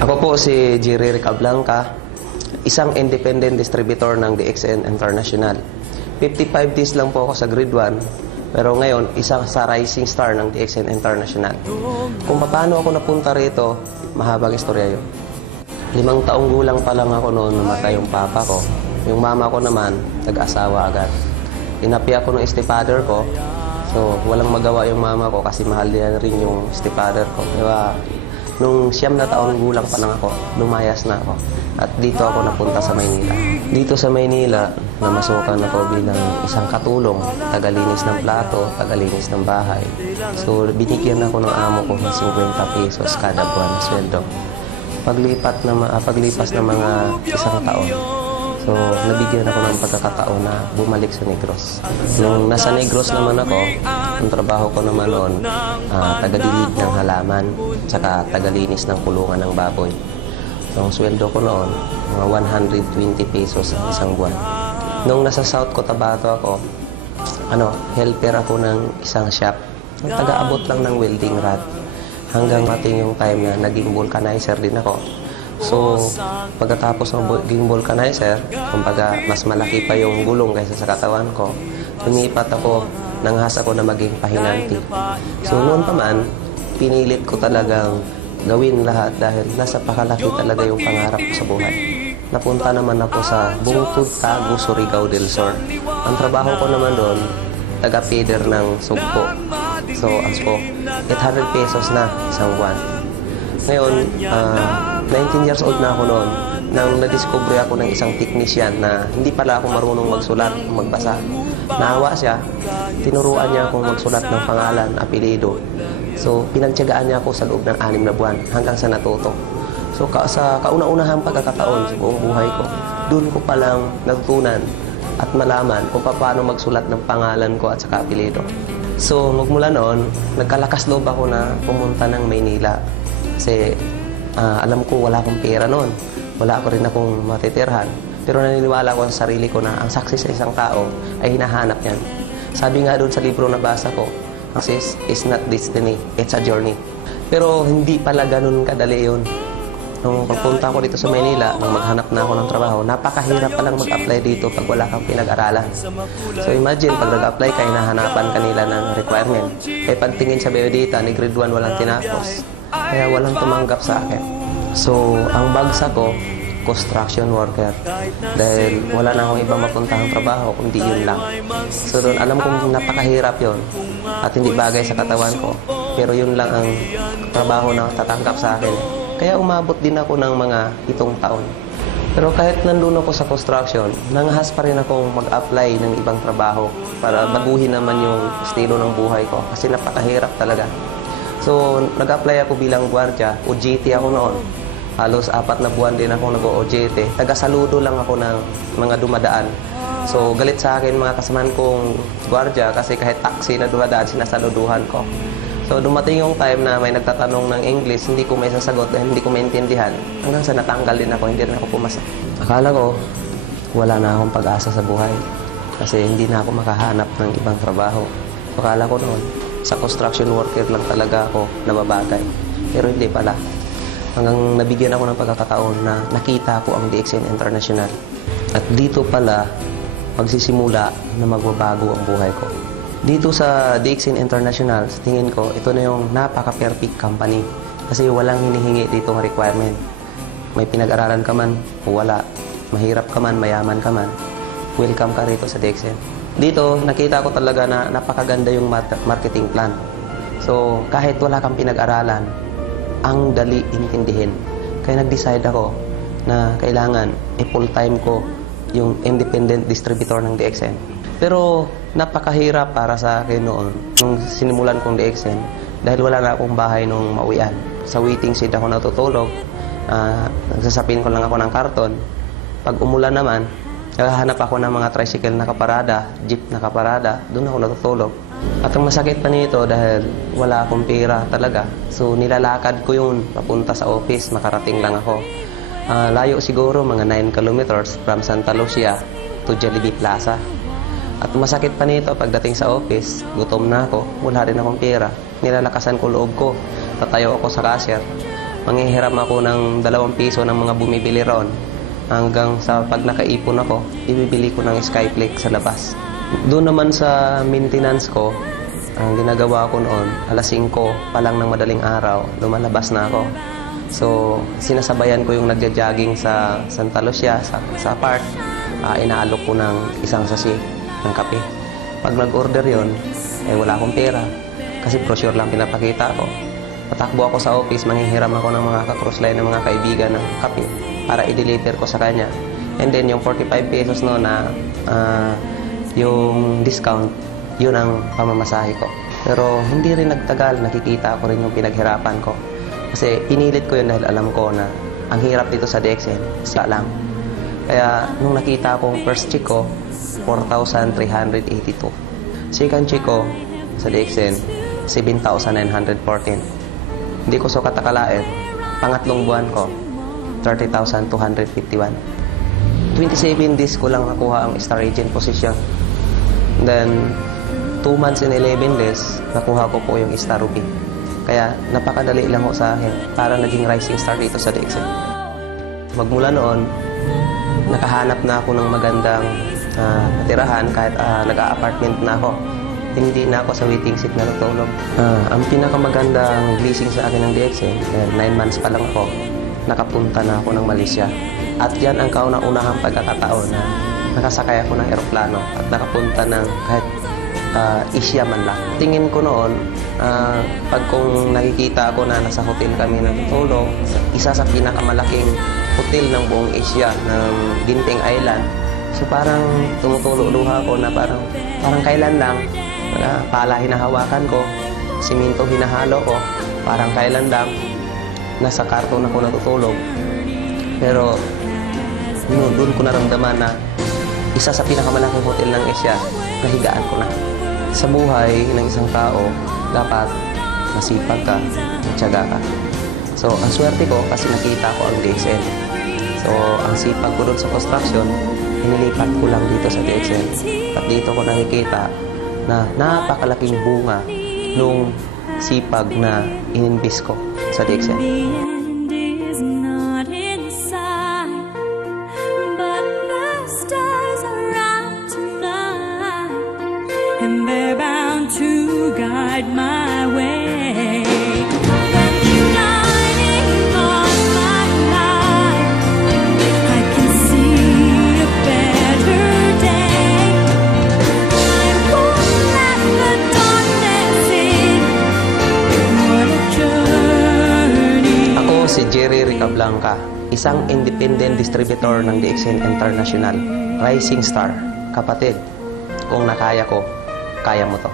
Ako po si Jerry Recablanca, isang independent distributor ng DXN International. 55 days lang po ako sa grade 1, pero ngayon, isang sa rising star ng DXN International. Kung paano ako napunta rito, mahabang istorya yun. 5 taong gulang pa lang ako noon namatay yung papa ko. Yung mama ko naman, nag-asawa agad. Inapi ako ng stepfather ko, so walang magawa yung mama ko kasi mahal niya rin yung stepfather ko. Diba? Nung 9 na taong gulang pa lang ako, lumayas na ako. At dito ako napunta sa Maynila. Dito sa Maynila, namasukan ako bilang isang katulong, tagalinis ng plato, tagalinis ng bahay. So, binigyan ako ng amo ko ng 50 pesos kada buwan na sweldo. Paglipas ng mga isang taon, so nabigyan ako ng pagkakataon na bumalik sa Negros. Nung nasa Negros naman ako, ang trabaho ko naman noon, tagadilig ng halaman, saka tagalinis ng kulungan ng baboy. So, ang sweldo ko noon, mga 120 pesos ang isang buwan. Nung nasa South Cotabato ako, helper ako ng isang shop. Taga-abot lang ng welding rod. Hanggang mating yung time na naging vulcanizer din ako. So, pagkatapos ng naging vulcanizer, kumbaga mas malaki pa yung gulong kaysa sa katawan ko, lumipat ako, nanghas ako na maging pahinanti. So, noon pa man, pinilit ko talagang gawin lahat dahil nasa pakalaki talaga yung pangarap ko sa buhay. Napunta naman ako sa Bungtod, Tago, Surigao del Sur. Ang trabaho ko naman doon, taga-feeder ng sugpo. So, as po, 800 pesos na isang buwan. Ngayon, 19 years old na ako noon nang na-discover ako ng isang technician na hindi pala ako marunong magsulat, magbasa. Naawa siya, tinuruan niya akong magsulat ng pangalan, apelido. So, pinagtiyagaan niya ako sa loob ng 6 na buwan hanggang sa natuto. So, sa kauna-unahang pagkakataon sa buong buhay ko, doon ko palang natutunan at malaman kung paano magsulat ng pangalan ko at saka apelido. So, magmula noon, nagkalakas loob ako na pumunta ng Maynila. Kasi alam ko wala akong pera noon. Wala ako rin akong matitirhan. Pero naniniwala ko sa sarili ko na ang success sa isang tao ay hinahanap yan. Sabi nga doon sa libro na basa ko, success is not destiny, it's a journey. Pero hindi pala ganun kadali yun. Nung pagpunta ko dito sa Maynila, nung maghanap na ako ng trabaho, napakahirap palang mag-apply dito pag wala kang pinag-aralan. So imagine, pag nag-apply ka, hinahanapan kanila ng requirement. Kaya pagtingin sa biodata, ni grade 1 walang tinapos. Kaya walang tumanggap sa akin. So, ang bagsak ko, construction worker. Dahil wala na akong ibang mapuntahang trabaho, kundi yun lang. So doon, alam kong napakahirap yun. At hindi bagay sa katawan ko. Pero yun lang ang trabaho na tatanggap sa akin. Kaya umabot din ako ng mga 7 taon. Pero kahit nandun ako sa construction, nanghas pa rin akong mag-apply ng ibang trabaho para baguhin naman yung estilo ng buhay ko. Kasi napakahirap talaga. So, nag-apply ako bilang gwardiya. OJT ako noon. Halos 4 na buwan din ako nag-OJT. Taga-saludo lang ako ng mga dumadaan. So, galit sa akin mga kasamahan kong gwardiya kasi kahit taxi na dumadaan, sinasaluduhan ko. So, dumating yung time na may nagtatanong ng English, hindi ko may sasagot dahil hindi ko maintindihan. Hanggang sa natanggal din ako, hindi na ako pumasa. Akala ko, wala na akong pag-asa sa buhay. Kasi hindi na ako makahanap ng ibang trabaho. Akala ko noon, sa construction worker lang talaga ako nababagay. Pero hindi pala. Hanggang nabigyan ako ng pagkakataon na nakita ko ang DXN International. At dito pala, magsisimula na magbabago ang buhay ko. Dito sa DXN International, sa tingin ko, ito na yung napaka-perfect company. Kasi walang hinihingi dito ng requirement. May pinag-aralan ka man o wala. Mahirap ka man, mayaman ka man. Welcome ka rito sa DXN. Dito, nakita ko talaga na napakaganda yung marketing plan. So, kahit wala kang pinag-aralan, ang dali intindihin. Kaya nag-decide ako na kailangan i-full-time ko yung independent distributor ng DXN. Pero napakahirap para sa akin noon nung sinimulan kong DXN dahil wala na akong bahay nung mauwian. Sa waiting shed ako natutulog, nagsasapin ko lang ako ng karton. Pag umulan naman, naghahanap ako ng mga tricycle na kaparada, jeep na kaparada, doon ako natutulog. At ang masakit pa nito dahil wala akong pera talaga. So nilalakad ko yun papunta sa office, makarating lang ako. Layo siguro, mga 9 kilometers from Santa Lucia to Jollibee Plaza. At masakit pa nito pagdating sa office, gutom na ako, wala rin akong pera. Nilalakasan ko loob ko, tatayo ako sa cashier. Manghihiram ako ng 2 piso ng mga bumibili ron. Hanggang sa pag nakaipon ako, ibibili ko ng Skyflake sa labas. Doon naman sa maintenance ko, ang ginagawa ko noon, alas 5 pa lang ng madaling araw, lumalabas na ako. So, sinasabayan ko yung nagja-jogging sa Santa Lucia, sa park. Inaalok ko ng isang sachet ng kape. Pag nag-order yon, wala akong pera. Kasi brochure lang pinapakita ko. Patakbo ako sa office, manghihiram ako ng mga ka-cross line ng mga kaibigan ng kape para i-deliver ko sa kanya. And then, yung 45 pesos no na yung discount, yun ang pamamasahe ko. Pero hindi rin nagtagal, nakikita ko rin yung pinaghirapan ko. Kasi pinilit ko yun dahil alam ko na ang hirap dito sa DXN, siya lang. Kaya nung nakita kong first check ko, 4,382. Second check ko sa DXN, 7,914. Hindi ko sukat akalain. Pangatlong buwan ko, 30,251. 27 days ko lang nakuha ang star agent position. Then, 2 months and 11 days, nakuha ko po yung star ruby. Kaya, napakadali lang ho sa akin para naging rising star dito sa DXN. Magmula noon, nakahanap na ako ng magandang tirahan kahit nag-a-apartment na ako. Hindi na ako sa waiting seat na natulog. Ang pinakamagandang blessing sa akin ng DXN, 9 months pa lang ako, nakapunta na ako ng Malaysia. At yan ang kauna-unahang pagkakataon na nakasakay ako ng eroplano at nakapunta ng kahit Asia man lang. Tingin ko noon, pag kung nakikita ako na nasa hotel kami natutulog, isa sa pinakamalaking hotel ng buong Asia, ng Genting Island. So parang tumutulo luha ko na parang kailan lang, pala hinahawakan ko, siminto hinahalo ko, parang kailan lang, nasa karton ako natutulog. Pero doon ko naramdaman na isa sa pinakamalaking hotel ng Asia, nahigaan ko na. Sa buhay ng isang tao, dapat masipag ka, matyaga ka. So, ang swerte ko kasi nakita ko ang DXN. So, ang sipag ko doon sa construction, inilipat ko lang dito sa DXN. At dito ko nakikita na napakalaking bunga nung sipag na ininvest ko sa DXN. And they're bound to guide my way. When shining on my life, I can see a better day. I won't let the darkness in. What a journey. Ako si Jerry Ricablanca, isang independent distributor ng DXN International, Rising Star. Kapatid, kung nakaya ko, kaya mo to.